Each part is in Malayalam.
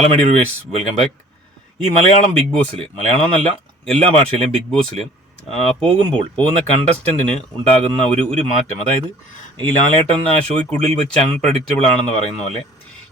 ഹലോ മെഡി റിവേഴ്സ് വെൽക്കം ബാക്ക് ഈ മലയാളം ബിഗ് ബോസിൽ മലയാളം എന്നല്ല എല്ലാ ഭാഷയിലും ബിഗ് ബോസിൽ പോകുമ്പോൾ പോകുന്ന കണ്ടസ്റ്റന്റിന് ഉണ്ടാകുന്ന ഒരു ഒരു മാറ്റം. അതായത് ഈ ലാലേട്ടൻ ആ ഷോയ്ക്കുള്ളിൽ വെച്ച് അൺപ്രഡിക്റ്റബിൾ ആണെന്ന് പറയുന്ന പോലെ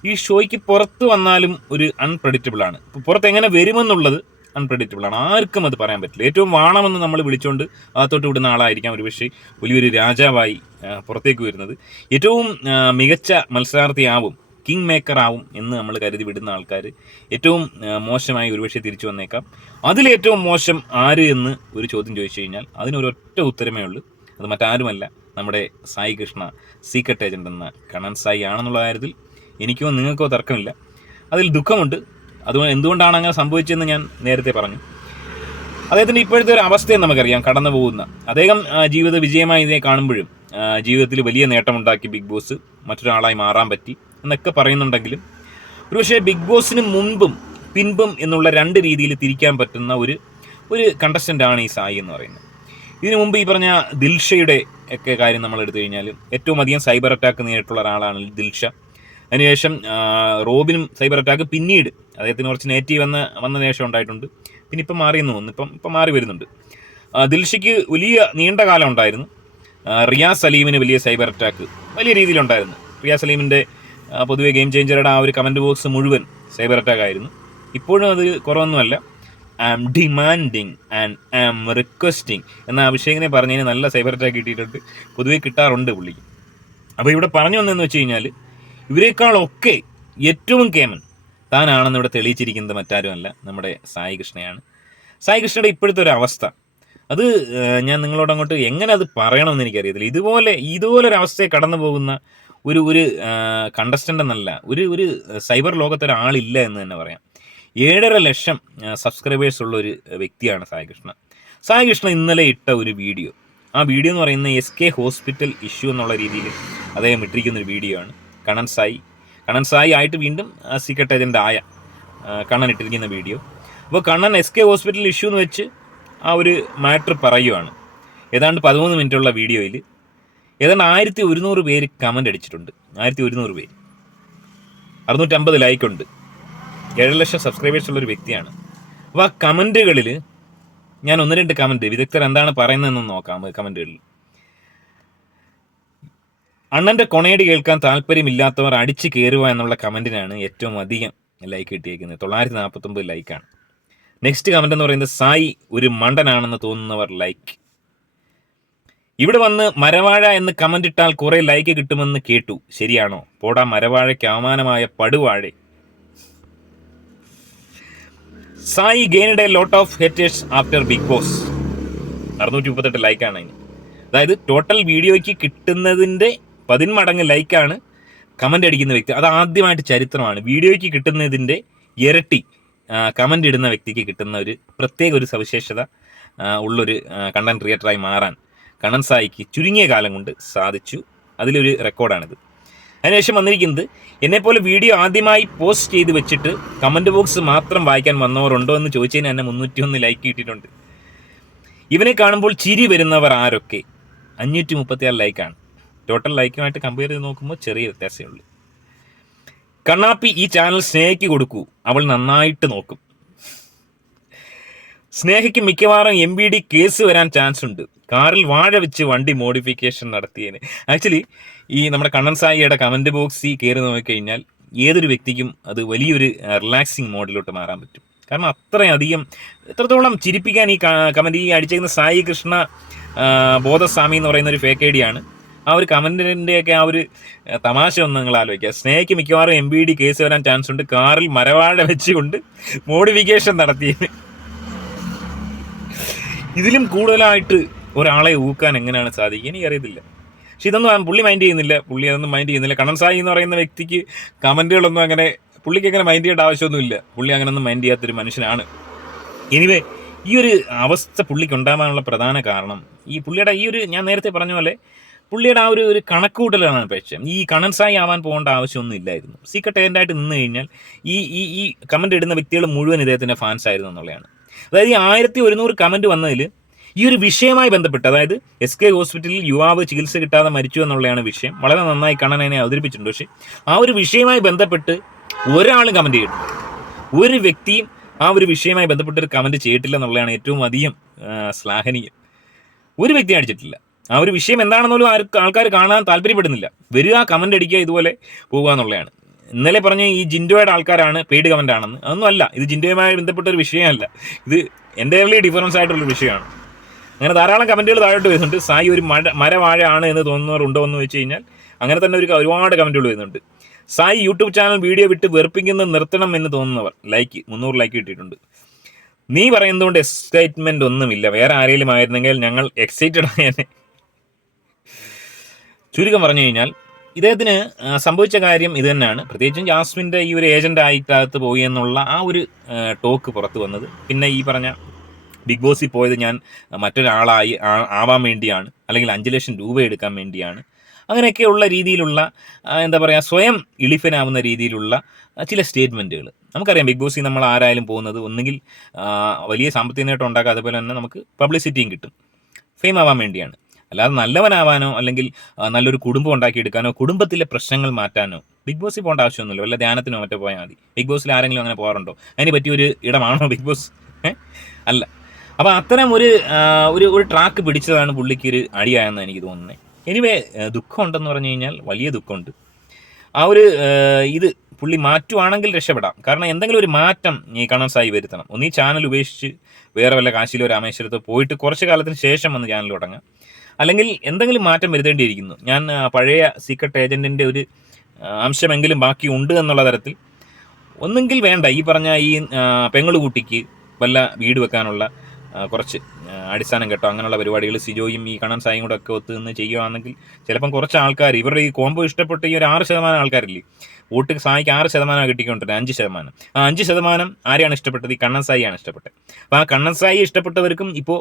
ഈ ഷോയ്ക്ക് പുറത്ത് വന്നാലും ഒരു അൺപ്രഡിക്റ്റബിൾ ആണ്. ഇപ്പോൾ പുറത്ത് എങ്ങനെ വരുമെന്നുള്ളത് അൺപ്രഡിക്റ്റബിൾ ആണ്. ആർക്കും അത് പറയാൻ പറ്റില്ല. ഏറ്റവും വാണമെന്ന് നമ്മൾ വിളിച്ചുകൊണ്ട് അകത്തോട്ട് വിടുന്ന ആളായിരിക്കാം ഒരുപക്ഷെ വലിയൊരു രാജാവായി പുറത്തേക്ക് വരുന്നത്. ഏറ്റവും മികച്ച മത്സരാർത്ഥിയാവും കിങ് മേക്കർ ആവും എന്ന് നമ്മൾ കരുതി വിടുന്ന ആൾക്കാർ ഏറ്റവും മോശമായി ഒരുപക്ഷെ തിരിച്ചു വന്നേക്കാം. അതിലേറ്റവും മോശം ആര് എന്ന് ഒരു ചോദ്യം ചോദിച്ചു കഴിഞ്ഞാൽ അതിനൊരൊറ്റ ഉത്തരമേ ഉള്ളൂ. അത് മറ്റാരുമല്ല നമ്മുടെ സായി കൃഷ്ണ സീക്രട്ട് ഏജന്റ് എന്ന കണ്ണൻ സായി ആണെന്നുള്ള കാര്യത്തിൽ എനിക്കോ നിങ്ങൾക്കോ തർക്കമില്ല. അതിൽ ദുഃഖമുണ്ട്. അതുകൊണ്ട് എന്തുകൊണ്ടാണ് അങ്ങനെ സംഭവിച്ചതെന്ന് ഞാൻ നേരത്തെ പറഞ്ഞു. അദ്ദേഹത്തിന്റെ ഇപ്പോഴത്തെ ഒരു അവസ്ഥയും നമുക്കറിയാം കടന്നു പോകുന്ന. അദ്ദേഹം ജീവിത വിജയമായി ഇതിനെ കാണുമ്പോഴും ജീവിതത്തിൽ വലിയ നേട്ടമുണ്ടാക്കി ബിഗ് ബോസ് മറ്റൊരാളായി മാറാൻ പറ്റി. എന്നൊക്കെ പറയുന്നുണ്ടെങ്കിലും ഒരുപക്ഷെ ബിഗ് ബോസിന് മുൻപും പിൻപും എന്നുള്ള രണ്ട് രീതിയിൽ തിരിക്കാൻ പറ്റുന്ന ഒരു ഒരു കണ്ടസ്റ്റന്റാണ് ഈ സായി എന്ന് പറയുന്നത്. ഇതിനു മുമ്പ് ഈ പറഞ്ഞ ദിൽഷയുടെ ഒക്കെ കാര്യം നമ്മൾ എടുത്തു കഴിഞ്ഞാൽ ഏറ്റവും അധികം സൈബർ അറ്റാക്ക് നേരിട്ടുള്ള ഒരാളാണ് ദിൽഷ. അതിനുശേഷം റോബിനും സൈബർ അറ്റാക്ക് പിന്നീട് അദ്ദേഹത്തിന് കുറച്ച് നേറ്റീവ് വന്ന വന്ന ശേഷം ഉണ്ടായിട്ടുണ്ട്. പിന്നെ ഇപ്പം മാറിയെന്ന് തോന്നുന്നു. ഇപ്പം ഇപ്പം മാറി വരുന്നുണ്ട്. ദിൽഷയ്ക്ക് വലിയ നീണ്ട കാലം ഉണ്ടായിരുന്നു. റിയാസ് സലീമിന് വലിയ സൈബർ അറ്റാക്ക് വലിയ രീതിയിലുണ്ടായിരുന്നു. റിയാസ് സലീമിന്റെ പൊതുവെ ഗെയിം ചേഞ്ചറുടെ ആ ഒരു കമന്റ് ബോക്സ് മുഴുവൻ സൈബർ അറ്റാക്ക് ആയിരുന്നു. ഇപ്പോഴും അത് കുറവൊന്നുമല്ല. I am demanding and I am requesting എന്ന അഭിഷേകിനെ പറഞ്ഞതിന് നല്ല സൈബർ അറ്റാക്ക് കിട്ടിയിട്ടുണ്ട്. പൊതുവെ കിട്ടാറുണ്ട് പുള്ളിക്ക് അപ്പോൾ ഇവിടെ പറഞ്ഞു വന്നതെന്ന് വെച്ച് കഴിഞ്ഞാൽ ഇവരെക്കാളൊക്കെ ഏറ്റവും കേമൻ താനാണെന്ന് ഇവിടെ തെളിയിച്ചിരിക്കുന്നത് മറ്റാരുമല്ല നമ്മുടെ സായി കൃഷ്ണയാണ്. സായി കൃഷ്ണയുടെ ഇപ്പോഴത്തെ ഒരു അവസ്ഥ. അത് ഞാൻ നിങ്ങളോട് അങ്ങോട്ട് എങ്ങനെ അത് പറയണമെന്ന് എനിക്കറിയത്തില്ല. ഇതുപോലെ ഇതുപോലൊരു അവസ്ഥയെ കടന്നു പോകുന്ന ഒരു ഒരു കണ്ടസ്റ്റന്റ് എന്നല്ല ഒരു ഒരു സൈബർ ലോകത്ത് ഒരാളില്ല എന്ന് തന്നെ പറയാം. ഏഴര ലക്ഷം സബ്സ്ക്രൈബേഴ്സ് ഉള്ള ഒരു വ്യക്തിയാണ് സായി കൃഷ്ണ സായി കൃഷ്ണ ഇന്നലെ ഇട്ട ഒരു വീഡിയോ. ആ വീഡിയോ എന്ന് പറയുന്നത് എസ് കെ ഹോസ്പിറ്റൽ ഇഷ്യൂ എന്നുള്ള രീതിയിൽ അദ്ദേഹം ഇട്ടിരിക്കുന്ന ഒരു വീഡിയോ ആണ്. കണ്ണൻ സായി. കണ്ണൻ സായി ആയിട്ട് വീണ്ടും സീക്രട്ട് ഏജന്റ് ആയ കണ്ണൻ ഇട്ടിരിക്കുന്ന വീഡിയോ. അപ്പോൾ Kannan S K hospital issue എന്ന് വെച്ച് ആ ഒരു മാറ്റർ പറയുവാണ്. ഏതാണ്ട് പതിമൂന്ന് മിനിറ്റുള്ള വീഡിയോയിൽ ഏതാണ്ട് ആയിരത്തി ഒരുന്നൂറ് പേര് കമന്റ് അടിച്ചിട്ടുണ്ട്. ആയിരത്തി ഒരുന്നൂറ് പേര്. അറുന്നൂറ്റമ്പത് ലൈക്കുണ്ട് ഏഴ് ലക്ഷം സബ്സ്ക്രൈബേഴ്സ് ഉള്ള ഒരു വ്യക്തിയാണ്. അപ്പോൾ ആ കമന്റുകളിൽ ഞാൻ ഒന്ന് രണ്ട് കമന്റ് വിദഗ്ധർ എന്താണ് പറയുന്നതെന്ന് നോക്കാം കമന്റുകളിൽ അണ്ണന്റെ കൊണയടി കേൾക്കാൻ താല്പര്യമില്ലാത്തവർ അടിച്ച് കയറുക എന്നുള്ള കമന്റിനാണ് ഏറ്റവും അധികം ലൈക്ക് കിട്ടിയേക്കുന്നത്. തൊള്ളായിരത്തി നാൽപ്പത്തൊമ്പത് ലൈക്കാണ് നെക്സ്റ്റ് കമന്റ് എന്ന് പറയുന്നത് സായി ഒരു മണ്ടനാണെന്ന് തോന്നുന്നവർ ലൈക്ക് ഇവിടെ വന്ന് മരവാഴ എന്ന് കമന്റ് ഇട്ടാൽ കുറെ ലൈക്ക് കിട്ടുമെന്ന് കേട്ടു. ശരിയാണോ? പോടാ മരവാഴയ്ക്ക് അവമാനമായ പടുവാഴെ. Sai a lot of haters after Bigg Boss അറുന്നൂറ്റി മുപ്പത്തെട്ട് ലൈക്കാണ് അതിന്. അതായത് ടോട്ടൽ വീഡിയോയ്ക്ക് കിട്ടുന്നതിന്റെ പതിന്മടങ്ങ് ലൈക്കാണ് കമന്റ് അടിക്കുന്ന വ്യക്തി. അത് ആദ്യമായിട്ട് ചരിത്രമാണ്. വീഡിയോയ്ക്ക് കിട്ടുന്നതിന്റെ ഇരട്ടി കമന്റ് ഇടുന്ന വ്യക്തിക്ക് കിട്ടുന്ന ഒരു പ്രത്യേക ഒരു സവിശേഷത ഉള്ളൊരു കണ്ടന്റ് ക്രിയേറ്ററായി മാറാൻ. കണ്ണൻ സായിക്ക് ചുരുങ്ങിയ കാലം കൊണ്ട് സാധിച്ചു. അതിലൊരു റെക്കോർഡാണിത്. അതിനുശേഷം വന്നിരിക്കുന്നത് എന്നെപ്പോലെ വീഡിയോ ആദ്യമായി പോസ്റ്റ് ചെയ്ത് വെച്ചിട്ട് കമന്റ് ബോക്സ് മാത്രം വായിക്കാൻ വന്നവരുണ്ടോ? എന്ന് ചോദിച്ചതിന് എന്നെ മുന്നൂറ്റി ഒന്ന് ലൈക്ക് കിട്ടിയിട്ടുണ്ട്. ഇവനെ കാണുമ്പോൾ ചിരി വരുന്നവർ ആരൊക്കെ? അഞ്ഞൂറ്റി മുപ്പത്തിയാറ് ലൈക്കാണ് ടോട്ടൽ ലൈക്കുമായിട്ട് കമ്പയർ ചെയ്ത് നോക്കുമ്പോൾ ചെറിയ വ്യത്യാസമേ ഉള്ളൂ കണ്ണാപ്പി ഈ ചാനൽ സ്നേഹയ്ക്ക് കൊടുക്കൂ. അവൾ നന്നായിട്ട് നോക്കും. സ്നേഹയ്ക്ക് മിക്കവാറും എം ബി ഡി കേസ് വരാൻ ചാൻസ് ഉണ്ട്. കാറിൽ വാഴ വെച്ച് വണ്ടി മോഡിഫിക്കേഷൻ നടത്തിയതിന് ആക്ച്വലി ഈ നമ്മുടെ കണ്ണൻ സായിയുടെ കമന്റ് ബോക്സിൽ കയറി നോക്കിക്കഴിഞ്ഞാൽ ഏതൊരു വ്യക്തിക്കും അത് വലിയൊരു റിലാക്സിങ് മോഡിലോട്ട് മാറാൻ പറ്റും. കാരണം അത്രയധികം എത്രത്തോളം ചിരിപ്പിക്കാൻ ഈ കമന്റ് ഈ അടിച്ചേക്കുന്ന സായി കൃഷ്ണ ബോധസ്വാമി എന്ന് പറയുന്ന ഒരു ഫേക്ക് ഐ ആണ് ആ ഒരു കമന്റിന്റെയൊക്കെ ആ ഒരു തമാശ ഒന്ന് നിങ്ങൾ ആലോചിക്കുക. സ്നേഹയ്ക്ക് മിക്കവാറും എം ബി ഡി കേസ് വരാൻ ചാൻസ് ഉണ്ട്. കാറിൽ മരവാഴ വെച്ചുകൊണ്ട് മോഡിഫിക്കേഷൻ നടത്തി ഇതിലും കൂടുതലായിട്ട് ഒരാളെ ഊക്കാൻ എങ്ങനെയാണ് സാധിക്കുക? എനിക്കറിയത്തില്ല പക്ഷെ ഇതൊന്നും പുള്ളി മൈൻഡ് ചെയ്യുന്നില്ല. പുള്ളി അതൊന്നും മൈൻഡ് ചെയ്യുന്നില്ല. കണ്ണൻ സായി എന്ന് പറയുന്ന വ്യക്തിക്ക് കമന്റുകളൊന്നും അങ്ങനെ പുള്ളിക്ക് അങ്ങനെ മൈൻഡ് ചെയ്യേണ്ട ആവശ്യമൊന്നുമില്ല. പുള്ളി അങ്ങനെയൊന്നും മൈൻഡ് ചെയ്യാത്തൊരു മനുഷ്യനാണ്. എനിവേ ഈ ഒരു അവസ്ഥ പുള്ളിക്ക് ഉണ്ടാകാനുള്ള പ്രധാന കാരണം ഈ പുള്ളിയുടെ ഈ ഒരു ഞാൻ നേരത്തെ പറഞ്ഞ പോലെ പുള്ളിയുടെ ആ ഒരു ഒരു കണക്കുകൂട്ടലാണ് പക്ഷേ ഈ കണ്ണൻ സായി ആവാൻ പോകേണ്ട ആവശ്യമൊന്നും ഇല്ലായിരുന്നു. സീക്രട്ട് ഏജന്റായിട്ട് നിന്ന് കഴിഞ്ഞാൽ ഈ ഈ ഈ കമന്റ് ഇടുന്ന വ്യക്തികൾ മുഴുവൻ ഇദ്ദേഹത്തിന്റെ ഫാൻസ് ആയിരുന്നു എന്നുള്ളതാണ്. അതായത് ഈ ആയിരത്തി ഒരുന്നൂറ് കമന്റ് വന്നതിൽ ഈ ഒരു വിഷയമായി ബന്ധപ്പെട്ട് അതായത് എസ് കെ ഹോസ്പിറ്റലിൽ യുവാവ് ചികിത്സ കിട്ടാതെ മരിച്ചു എന്നുള്ളതാണ് വിഷയം. വളരെ നന്നായി കണ്ണൻ അതിനെ അവതരിപ്പിച്ചിട്ടുണ്ട്. പക്ഷേ ആ ഒരു വിഷയവുമായി ബന്ധപ്പെട്ട് ഒരാളും കമന്റ് ചെയ്തിട്ടുണ്ട് ഒരു വ്യക്തിയും ആ ഒരു വിഷയവുമായി ബന്ധപ്പെട്ട് ഒരു കമന്റ് ചെയ്തിട്ടില്ല എന്നുള്ളതാണ് ഏറ്റവും അധികം ശ്ലാഘനീയം. ഒരു വ്യക്തി അടിച്ചിട്ടില്ല. ആ ഒരു വിഷയം എന്താണെന്നോലും ആർക്ക് ആൾക്കാർ കാണാൻ താല്പര്യപ്പെടുന്നില്ല. വരിക കമന്റ് അടിക്കുക ഇതുപോലെ പോകുക എന്നുള്ളതാണ്. ഇന്നലെ പറഞ്ഞ ഈ ജിൻഡോയുടെ ആൾക്കാരാണ് പെയ്ഡ് കമന്റ് ആണെന്ന്. അതൊന്നും അല്ല. ഇത് ജിൻഡോയുമായി ബന്ധപ്പെട്ട ഒരു വിഷയമല്ല. ഇത് എന്റെ ഡിഫറൻസ് ആയിട്ടുള്ള വിഷയമാണ്. അങ്ങനെ ധാരാളം കമന്റുകൾ താഴോട്ട് വരുന്നുണ്ട്. സായി ഒരു മഴ മരവാഴ ആണ് എന്ന് തോന്നുന്നവരുണ്ടോ എന്ന് വെച്ച് കഴിഞ്ഞാൽ അങ്ങനെ തന്നെ ഒരു ഒരുപാട് കമന്റുകൾ വരുന്നുണ്ട്. സായി യൂട്യൂബ് ചാനൽ വീഡിയോ വിട്ട് വെറുപ്പിക്കുന്നത് നിർത്തണം എന്ന് തോന്നുന്നവർ ലൈക്ക് മുന്നൂറ് ലൈക്ക് കിട്ടിയിട്ടുണ്ട്. നീ പറയുന്നത് കൊണ്ട് എക്സൈറ്റ്മെന്റ് ഒന്നുമില്ല. വേറെ ആരെങ്കിലും ആയിരുന്നെങ്കിൽ ഞങ്ങൾ എക്സൈറ്റഡ് ആയേനെ. ചുരുക്കം പറഞ്ഞു കഴിഞ്ഞാൽ ഇദ്ദേഹത്തിന് സംഭവിച്ച കാര്യം ഇത് തന്നെയാണ്. പ്രത്യേകിച്ചും ജാസ്മിന്റെ ഈ ഒരു ഏജന്റ് ആയിട്ടകത്ത് പോയി എന്നുള്ള ആ ഒരു ടോക്ക് പുറത്ത് വന്നത്. പിന്നെ ഈ പറഞ്ഞ ബിഗ് ബോസിൽ പോയത് ഞാൻ മറ്റൊരാളായി ആവാൻ വേണ്ടിയാണ് അല്ലെങ്കിൽ അഞ്ച് ലക്ഷം രൂപ എടുക്കാൻ വേണ്ടിയാണ്. അങ്ങനെയൊക്കെയുള്ള രീതിയിലുള്ള എന്താ പറയുക സ്വയം ഇളിഫനാവുന്ന രീതിയിലുള്ള ചില സ്റ്റേറ്റ്മെന്റുകൾ നമുക്കറിയാം ബിഗ് ബോസിൽ നമ്മൾ ആരായാലും പോകുന്നത് ഒന്നുകിൽ വലിയ സാമ്പത്തിക നേട്ടം ഉണ്ടാക്കുക അതുപോലെ തന്നെ നമുക്ക് പബ്ലിസിറ്റിയും കിട്ടും. ഫെയിം ആവാൻ വേണ്ടിയാണ്. അല്ലാതെ നല്ലവനാവാനോ അല്ലെങ്കിൽ നല്ലൊരു കുടുംബം ഉണ്ടാക്കിയെടുക്കാനോ കുടുംബത്തിലെ പ്രശ്നങ്ങൾ മാറ്റാനോ ബിഗ് ബോസിൽ പോകേണ്ട ആവശ്യമൊന്നുമില്ല. വല്ല ധ്യാനത്തിനോ മറ്റോ പോയാൽ മതി. ബിഗ് ബോസിൽ ആരെങ്കിലും അങ്ങനെ പോകാറുണ്ടോ? അതിന് പറ്റിയൊരു ഇടമാണോ ബിഗ് ബോസ് അല്ല. അപ്പോൾ അത്തരം ഒരു ഒരു ഒരു ട്രാക്ക് പിടിച്ചതാണ് പുള്ളിക്ക് ഒരു അടിയായെന്ന് എനിക്ക് തോന്നുന്നത് എനിവേ ദുഃഖമുണ്ടെന്ന് പറഞ്ഞു കഴിഞ്ഞാൽ വലിയ ദുഃഖമുണ്ട്. ആ ഒരു ഇത് പുള്ളി മാറ്റുവാണെങ്കിൽ രക്ഷപ്പെടാം. കാരണം എന്തെങ്കിലും ഒരു മാറ്റം ഈ കണൻസായി വരുത്തണം. ഒന്ന് ഈ ചാനൽ ഉപേക്ഷിച്ച് വേറെ വല്ല കാശിയിലോ രാമേശ്വരത്തോ പോയിട്ട് കുറച്ച് കാലത്തിന് ശേഷം വന്ന് ചാനൽ തുടങ്ങാം. അല്ലെങ്കിൽ എന്തെങ്കിലും മാറ്റം വരുത്തേണ്ടിയിരിക്കുന്നു. ഞാൻ പഴയ സീക്രട്ട് ഏജന്റിന്റെ ഒരു അംശമെങ്കിലും ബാക്കി ഉണ്ട് എന്നുള്ള തരത്തിൽ. ഒന്നെങ്കിൽ വേണ്ട. ഈ പറഞ്ഞ ഈ പെങ്ങളുകുട്ടിക്ക് വല്ല വീട് വെക്കാനുള്ള കുറച്ച് അടിസ്ഥാനം കേട്ടോ. അങ്ങനെയുള്ള പരിപാടികൾ സിജോയും ഈ കണ്ണൻ സായും കൂടെ ഒക്കെ ഒത്തു നിന്ന് ചെയ്യുകയാണെങ്കിൽ ചിലപ്പം കുറച്ച് ആൾക്കാർ ഇവരുടെ ഈ കോംബോ ഇഷ്ടപ്പെട്ട ഈ ഒരു ആറ് ശതമാനം ആൾക്കാരില്ലേ വോട്ട് സായിക്ക് ആറ് ശതമാനം കിട്ടിക്കൊണ്ടിരുന്നത് അഞ്ച് ശതമാനം. ആ അഞ്ച് ശതമാനം ആരെയാണ് ഇഷ്ടപ്പെട്ടത്? ഈ കണ്ണൻ സായിയാണ് ഇഷ്ടപ്പെട്ടത്. അപ്പോൾ ആ കണ്ണൻ സായി ഇഷ്ടപ്പെട്ടവർക്കും ഇപ്പോൾ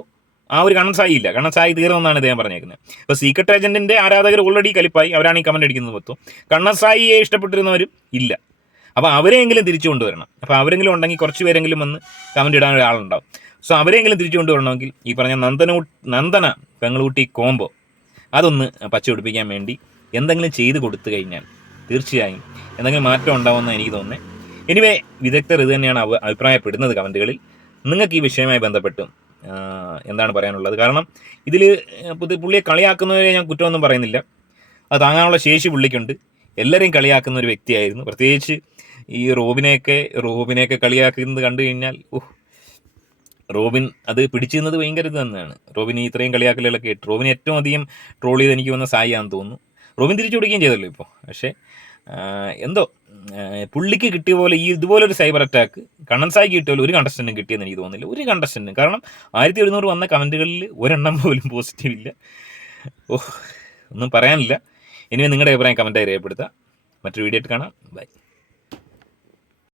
ആ ഒരു കണ്ണൻ സായി ഇല്ല. കണ്ണൻ സായി തീർന്നെന്നാണ് ഇദ്ദേഹം പറഞ്ഞേക്കുന്നത്. അപ്പോൾ സീക്രട്ട് ഏജന്റിന്റെ ആരാധകർ ഓൾറെഡി കലിപ്പായി അവരാണ് ഈ കമന്റ് അടിക്കുന്നത് മൊത്തം. കണ്ണൻ സായിയെ ഇഷ്ടപ്പെട്ടിരുന്നവരും ഇല്ല. അപ്പോൾ അവരെയെങ്കിലും തിരിച്ചു കൊണ്ടുവരണം. അപ്പോൾ അവരെങ്കിലും ഉണ്ടെങ്കിൽ കുറച്ച് പേരെങ്കിലും വന്ന് കമന്റ് ഇടാൻ ഒരാളുണ്ടാവും. സോ അവരെങ്കിലും തിരിച്ചു കൊണ്ടുവരണമെങ്കിൽ ഈ പറഞ്ഞ നന്ദന നന്ദന പെങ്ങളൂട്ടി കോംബോ അതൊന്ന് പച്ച പിടിപ്പിക്കാൻ വേണ്ടി എന്തെങ്കിലും ചെയ്ത് കൊടുത്തു കഴിഞ്ഞാൽ തീർച്ചയായും എന്തെങ്കിലും മാറ്റം ഉണ്ടാവുമെന്ന് എനിക്ക് തോന്നുന്നത്. എനിവേ വിദഗ്ധർ ഇത് തന്നെയാണ് അഭിപ്രായപ്പെടുന്നത് കമന്റുകളിൽ. നിങ്ങൾക്ക് ഈ വിഷയവുമായി ബന്ധപ്പെട്ട് എന്താണ് പറയാനുള്ളത്? കാരണം ഇതിൽ പുള്ളിയെ കളിയാക്കുന്നവരെ ഞാൻ കുറ്റമൊന്നും പറയുന്നില്ല. അത് താങ്ങാനുള്ള ശേഷി പുള്ളിക്കുണ്ട്. എല്ലാവരെയും കളിയാക്കുന്ന ഒരു വ്യക്തിയായിരുന്നു. പ്രത്യേകിച്ച് ഈ റോബിനെയൊക്കെ റോബിനെയൊക്കെ കളിയാക്കുന്നത് കണ്ടു കഴിഞ്ഞാൽ ഓഹ് റോബിൻ അത് പിടിച്ചിരുന്നത് ഭയങ്കര ഇത് തന്നെയാണ്. റോബിൻ ഈ ഇത്രയും കളിയാക്കലുകളൊക്കെ ഇട്ട് റോബിൻ ഏറ്റവും അധികം ട്രോൾ ചെയ്ത് എനിക്ക് വന്ന സായിയാണെന്ന് തോന്നുന്നു. റോബിൻ തിരിച്ചു കൊടുക്കുകയും ചെയ്തല്ലോ ഇപ്പോൾ. പക്ഷേ എന്തോ പുള്ളിക്ക് കിട്ടിയ പോലെ ഈ ഇതുപോലെ ഒരു സൈബർ അറ്റാക്ക് കണ്ണൻ സായിക്ക് കിട്ടിയ പോലെ ഒരു കണ്ടസ്റ്റന്റും കിട്ടിയെന്ന് എനിക്ക് തോന്നുന്നില്ല. ഒരു കണ്ടസ്റ്റന്റും കാരണം ആയിരത്തി ഒരുന്നൂറ് വന്ന കമന്റുകളിൽ ഒരെണ്ണം പോലും പോസിറ്റീവ് ഇല്ല. ഓ ഒന്നും പറയാനില്ല. ഇനി നിങ്ങളുടെ അഭിപ്രായം കമന്റായി രേഖപ്പെടുത്തുക മറ്റൊരു വീഡിയോ ആയിട്ട് കാണാം. ബൈ